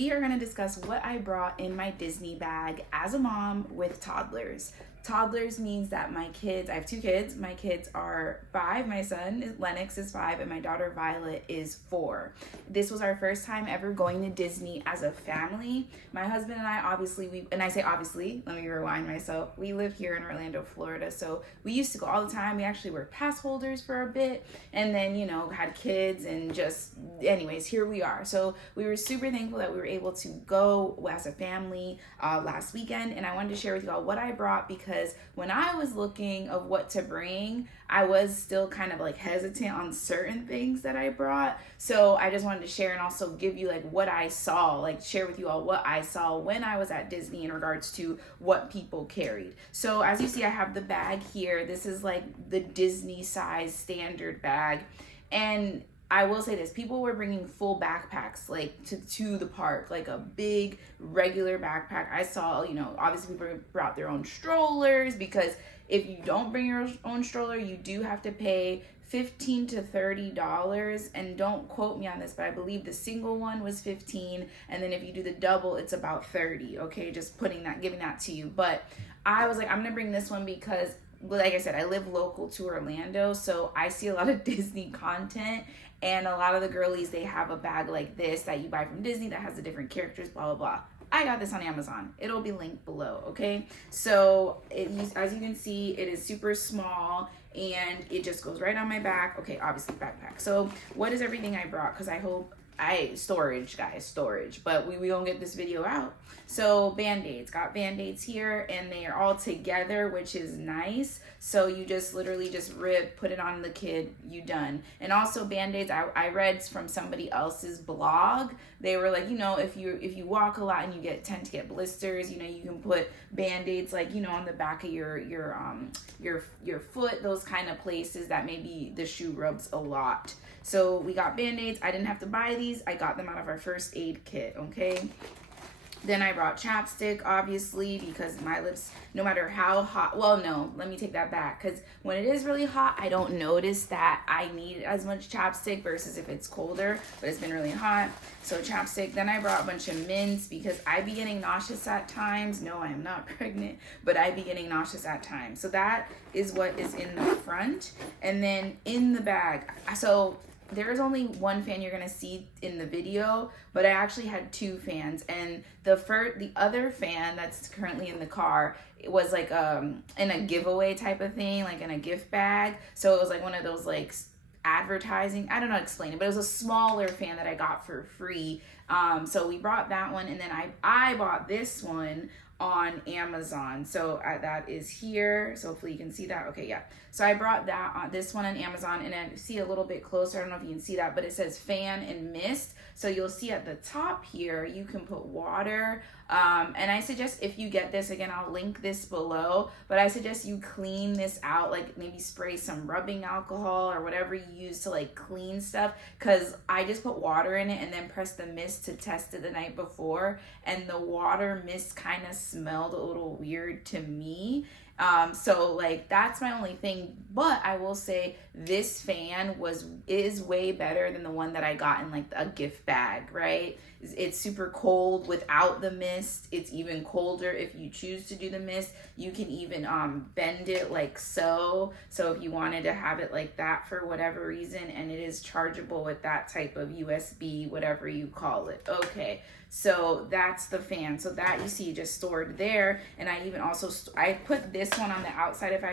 we are going to discuss what I brought in my Disney bag as a mom with toddlers. Toddlers means that my kids, I have 2 kids. My kids are 5. My son, Lennox, is 5, and my daughter, Violet, is 4. This was our first time ever going to Disney as a family. My husband and I, obviously, and I say obviously, let me rewind myself. We live here in Orlando, Florida, so we used to go all the time. We actually were pass holders for a bit, and then, had kids, and just, anyways, here we are. So we were super thankful that we were able to go as a family last weekend, and I wanted to share with you all what I brought, because when I was looking of what to bring, I was still kind of like hesitant on certain things that I brought. So I just wanted to share and also give you like what I saw, like share with you all what I saw when I was at Disney in regards to what people carried. So as you see, I have the bag here. This is like the Disney size standard bag. And I will say this, people were bringing full backpacks like to the park, like a big regular backpack. I saw, obviously people brought their own strollers, because if you don't bring your own stroller, you do have to pay $15 to $30, and don't quote me on this, but I believe the single one was $15, and then if you do the double, it's about $30. Okay, just giving that to you. But I was like, I'm gonna bring this one because, like I said, I live local to Orlando, so I see a lot of Disney content, and a lot of the girlies, they have a bag like this that you buy from Disney that has the different characters, blah, blah, blah. I got this on Amazon. It'll be linked below, okay? So, as you can see, it is super small, and it just goes right on my back. Okay, obviously backpack. So, what is everything I brought? Because storage, but we gonna get this video out. So Bandaids, got Bandaids here, and they are all together, which is nice. So you just literally just rip, put it on the kid, you done. And also Bandaids, I read from somebody else's blog, they were like, if you walk a lot and you tend to get blisters, you can put Bandaids like, on the back of your foot, those kind of places that maybe the shoe rubs a lot. So we got Bandaids. I didn't have to buy these. I got them out of our first aid kit, okay? Then I brought chapstick, obviously, because my lips, no matter how hot, well, no, let me take that back, because when it is really hot, I don't notice that I need as much chapstick versus if it's colder, but it's been really hot, so chapstick. Then I brought a bunch of mints, because I be getting nauseous at times. No, I am not pregnant, but I be getting nauseous at times. So that is what is in the front. And then in the bag, so there is only one fan you're gonna see in the video, but I actually had 2 fans, and the other fan that's currently in the car, it was like in a giveaway type of thing, like in a gift bag. So it was like one of those like advertising, I don't know how to explain it, but it was a smaller fan that I got for free. So we brought that one, and then I bought this one on Amazon. So that is here, so hopefully you can see that. Okay, yeah, so I brought this one on Amazon, and I see a little bit closer, I don't know if you can see that, but it says fan and mist. So you'll see at the top here you can put water, and I suggest, if you get this, again, I'll link this below, but I suggest you clean this out, like maybe spray some rubbing alcohol or whatever you use to like clean stuff, because I just put water in it and then pressed the mist to test it the night before, and the water mist kind of smelled a little weird to me. So like that's my only thing, but I will say this fan is way better than the one that I got in like a gift bag, right? It's super cold without the mist. It's even colder if you choose to do the mist. You can even bend it like so if you wanted to have it like that for whatever reason, and it is chargeable with that type of USB, whatever you call it. Okay, so that's the fan. So that you see just stored there, and I even also I put this one on the outside if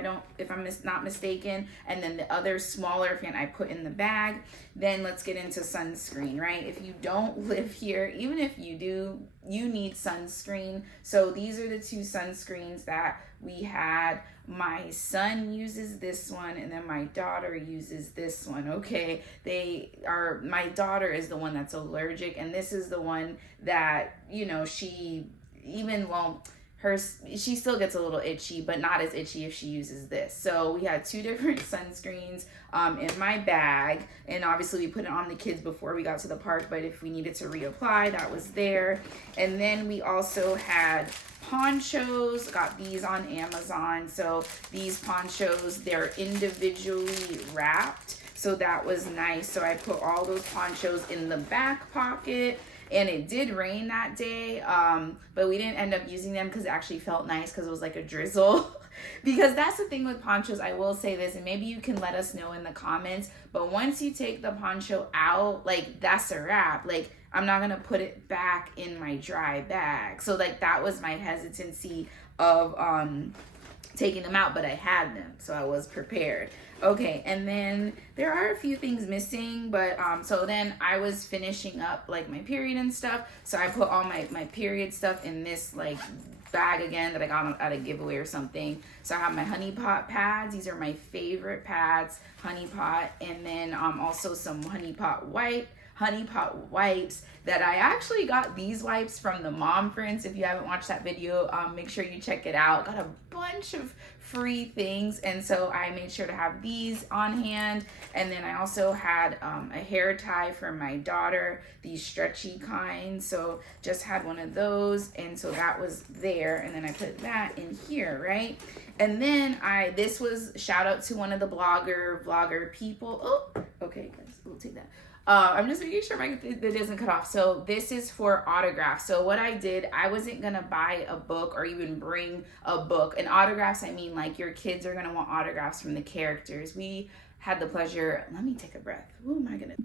I'm not mistaken, and then the other smaller fan I put in the bag. Then let's get into sunscreen, right? If you don't live here, even if you do, you need sunscreen. So these are the 2 sunscreens that we had. My son uses this one, and then my daughter uses this one, okay? My daughter is the one that's allergic, and this is the one that, she still gets a little itchy, but not as itchy if she uses this. So we had 2 different sunscreens in my bag, and obviously we put it on the kids before we got to the park, but if we needed to reapply, that was there. And then we also had ponchos, got these on Amazon. So these ponchos, they're individually wrapped, so that was nice. So I put all those ponchos in the back pocket. and it did rain that day, but we didn't end up using them because it actually felt nice because it was like a drizzle. Because that's the thing with ponchos, I will say this, and maybe you can let us know in the comments, but once you take the poncho out, like, that's a wrap. Like, I'm not gonna put it back in my dry bag. So like, that was my hesitancy of taking them out, but I had them, so I was prepared. Okay, and then there are a few things missing, but so then I was finishing up like my period and stuff, so I put all my period stuff in this like bag again that I got at a giveaway or something. So I have my Honeypot pads. These are my favorite pads, Honeypot, and then also some Honeypot wipes that I actually got. These wipes from the Mom Friends. If you haven't watched that video, make sure you check it out. Got a bunch of free things, and so I made sure to have these on hand. And then I also had a hair tie for my daughter, these stretchy kinds, so just had one of those, and so that was there. And then I put that in here, right? And then this was shout out to one of the vlogger people. Oh, okay guys, we'll take that. I'm just making sure that doesn't cut off. So this is for autographs. So what I did, I wasn't gonna buy a book or even bring a book. And autographs, I mean like your kids are gonna want autographs from the characters. We had the pleasure, let me take a breath. Who am I gonna?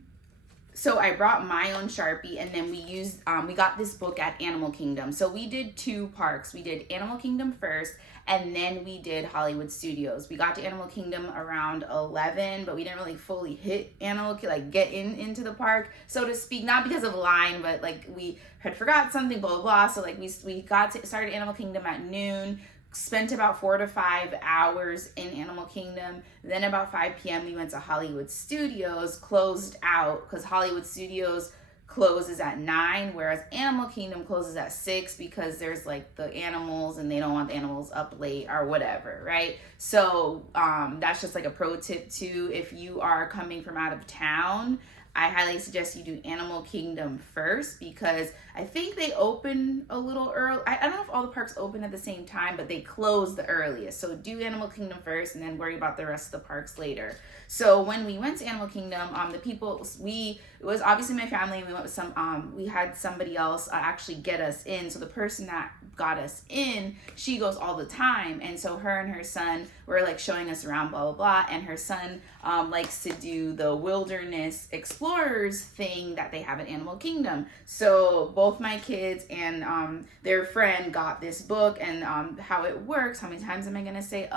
So I brought my own Sharpie, and then we got this book at Animal Kingdom. So we did 2 parks. We did Animal Kingdom first, and then we did Hollywood Studios. We got to Animal Kingdom around 11, but we didn't really fully hit get into the park, so to speak, not because of line, but like we had forgot something, blah, blah, blah. So like we started Animal Kingdom at noon, spent about 4 to 5 hours in Animal Kingdom. Then about 5 p.m. we went to Hollywood Studios, closed out because Hollywood Studios closes at 9, whereas Animal Kingdom closes at 6 because there's like the animals and they don't want the animals up late or whatever, right? So that's just like a pro tip too. If you are coming from out of town, I highly suggest you do Animal Kingdom first because I think they open a little early. I don't know if all the parks open at the same time, but they close the earliest. So do Animal Kingdom first and then worry about the rest of the parks later. So when we went to Animal Kingdom, it was obviously my family. We went with we had somebody else actually get us in. So the person that got us in, she goes all the time. And so her and her son were like showing us around, blah, blah, blah. And her son likes to do the wilderness explorers thing that they have at Animal Kingdom. So both my kids and their friend got this book, and how it works, how many times am I gonna say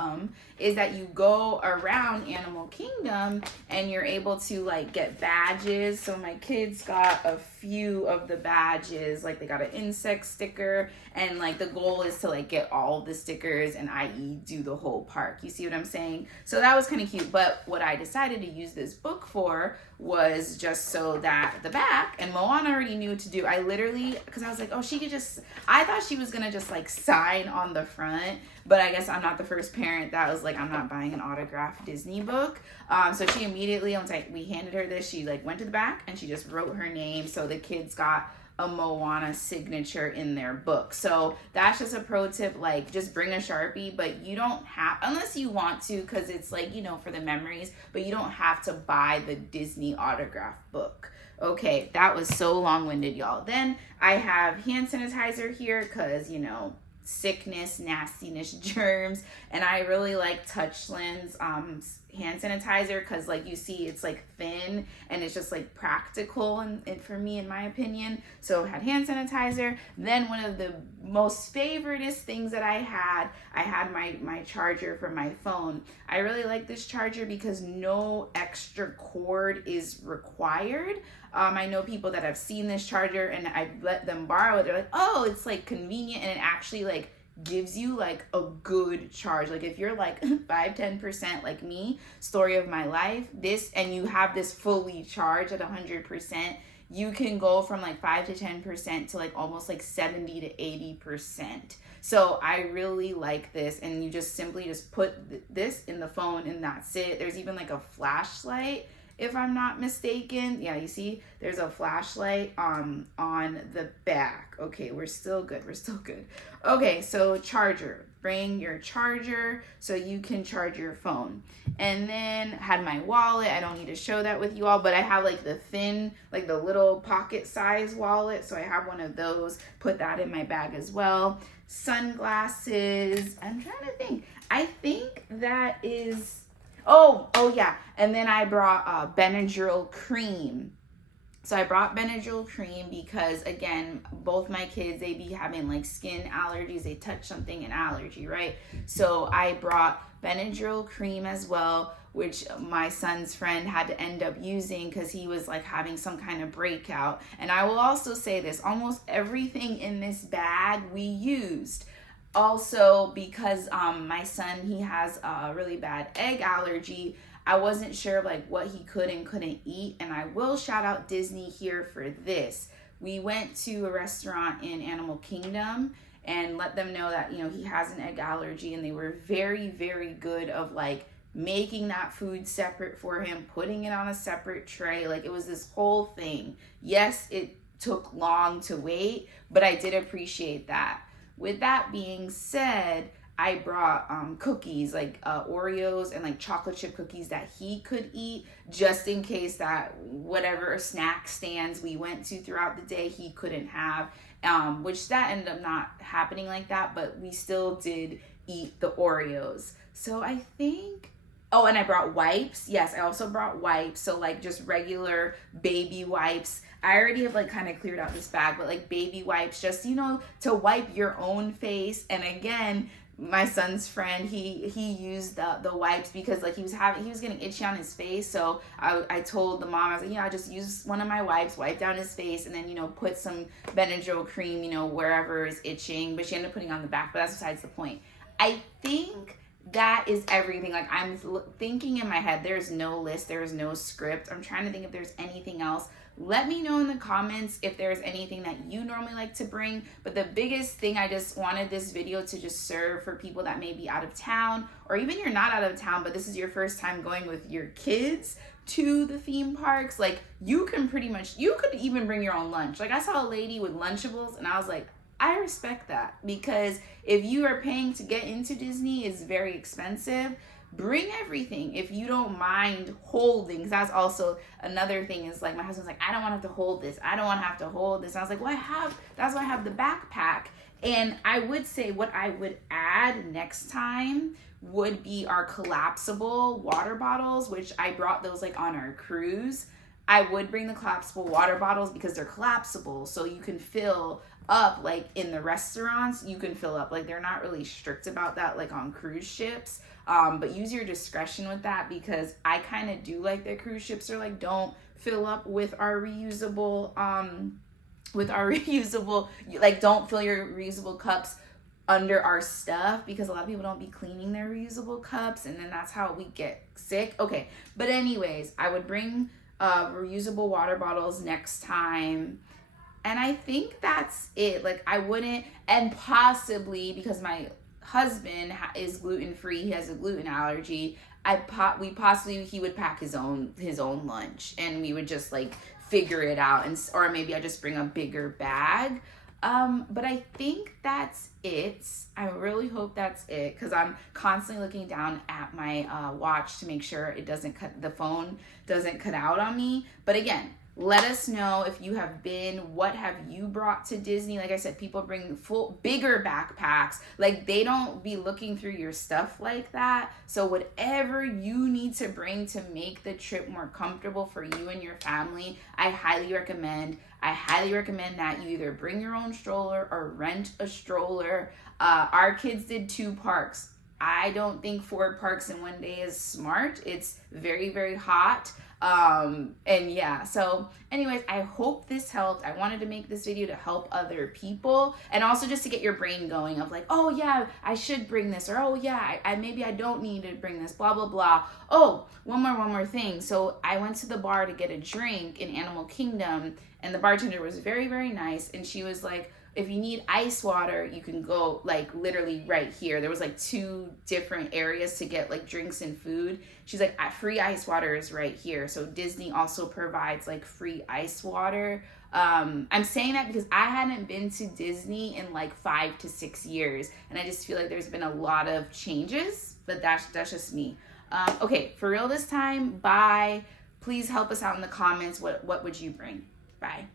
is that you go around Animal Kingdom and you're able to like get badges. So my kids got a few of the badges, like they got an insect sticker, and like the goal is to like get all the stickers and i.e. do the whole park. You see what I'm saying? So that was kind of cute. But what I decided to use this book for was just so that the back, and Moana already knew what to do. I literally, because I was like, oh, she could just, I thought she was gonna just like sign on the front, but I guess I'm not the first parent that was like, I'm not buying an autographed Disney book. So she immediately, once we handed her this, she like went to the back and she just wrote her name. So the kids got a Moana signature in their book. So that's just a pro tip, like just bring a Sharpie, but you don't have, unless you want to, because it's like, you know, for the memories, but you don't have to buy the Disney autograph book. Okay, that was so long-winded, y'all. Then I have hand sanitizer here because, you know, sickness, nastiness, germs, and I really like Touchland's hand sanitizer because like you see it's like thin and it's just like practical and for me, in my opinion. So I had hand sanitizer. Then one of the most favoritist things that I had my charger for my phone. I really like this charger because no extra cord is required. I know people that have seen this charger and I've let them borrow it. They're like, oh, it's like convenient, and it actually like gives you like a good charge. Like if you're like 5-10% like me, story of my life, this, and you have this fully charged at 100%, you can go from like 5 to 10% to like almost like 70 to 80%. So I really like this, and you just simply just put this in the phone and that's it. There's even like a flashlight, if I'm not mistaken. Yeah, you see, there's a flashlight on the back. Okay, we're still good. Okay, so charger. Bring your charger so you can charge your phone. And then had my wallet. I don't need to show that with you all, but I have like the thin, like the little pocket size wallet. So I have one of those. Put that in my bag as well. Sunglasses. I'm trying to think. I think that is... Oh yeah. And then I brought Benadryl cream. So I brought Benadryl cream because, again, both my kids, they be having like skin allergies. They touch something, an allergy, right? So I brought Benadryl cream as well, which my son's friend had to end up using because he was like having some kind of breakout. And I will also say this, almost everything in this bag we used. Also, because my son, he has a really bad egg allergy, I wasn't sure like what he could and couldn't eat. And I will shout out Disney here for this. We went to a restaurant in Animal Kingdom and let them know that, you know, he has an egg allergy, and they were very, very good of like making that food separate for him, putting it on a separate tray. Like, it was this whole thing. Yes, it took long to wait, but I did appreciate that. With that being said, I brought cookies, like Oreos and like chocolate chip cookies that he could eat, just in case that whatever snack stands we went to throughout the day he couldn't have, which that ended up not happening like that, but we still did eat the Oreos. So I think... Oh, and I brought wipes. Yes, I also brought wipes. So like just regular baby wipes. I already have like kind of cleared out this bag, but like baby wipes, just, you know, to wipe your own face. And again, my son's friend, he used the wipes because like he was getting itchy on his face. So I told the mom, I was like, you know, I just use one of my wipes, wipe down his face, and then, you know, put some Benadryl cream, you know, wherever is itching. But she ended up putting it on the back, but that's besides the point. I think that is everything. Like, I'm thinking in my head, there's no list, there's no script. I'm trying to think if there's anything else. Let me know in the comments if there's anything that you normally like to bring. But the biggest thing, I just wanted this video to just serve for people that may be out of town, or even you're not out of town, but this is your first time going with your kids to the theme parks. Like, you could even bring your own lunch. Like, I saw a lady with Lunchables, and I was like, I respect that, because if you are paying to get into Disney, it's very expensive. Bring everything if you don't mind holding. Because that's also another thing, is like my husband's like, I don't want to have to hold this. I don't want to have to hold this. And I was like, well, that's why I have the backpack. And I would say what I would add next time would be our collapsible water bottles, which I brought those like on our cruise. I would bring the collapsible water bottles because they're collapsible, so you can fill up. Like in the restaurants, you can fill up. Like, they're not really strict about that like on cruise ships, but use your discretion with that, because I kind of do like that cruise ships are like, don't fill up with our reusable like, don't fill your reusable cups under our stuff, because a lot of people don't be cleaning their reusable cups, and then that's how we get sick. Okay, but anyways, I would bring reusable water bottles next time. And I think that's it. Like, I wouldn't, and possibly because my husband is gluten-free, he has a gluten allergy, he would pack his own lunch, and we would just like figure it out, or maybe I just bring a bigger bag. But I think that's it. I really hope that's it, because I'm constantly looking down at my watch to make sure the phone doesn't cut out on me. But again, let us know if you have been. What have you brought to Disney? Like I said, people bring bigger backpacks. Like, they don't be looking through your stuff like that. So whatever you need to bring to make the trip more comfortable for you and your family, I highly recommend that you either bring your own stroller or rent a stroller. Our kids did 2 parks. I don't think 4 parks in one day is smart. It's very, very hot. And yeah, so anyways, I hope this helped. I wanted to make this video to help other people, and also just to get your brain going of like, oh yeah, I should bring this, or oh yeah, I maybe I don't need to bring this, blah, blah, blah. Oh, one more thing. So I went to the bar to get a drink in Animal Kingdom, And the bartender was very, very nice. And she was like, if you need ice water, you can go like literally right here. There was like 2 different areas to get like drinks and food. She's like, free ice water is right here. So Disney also provides like free ice water. I'm saying that because I hadn't been to Disney in like 5 to 6 years. And I just feel like there's been a lot of changes, but that's just me. Okay, for real this time, bye. Please help us out in the comments. What would you bring? Bye.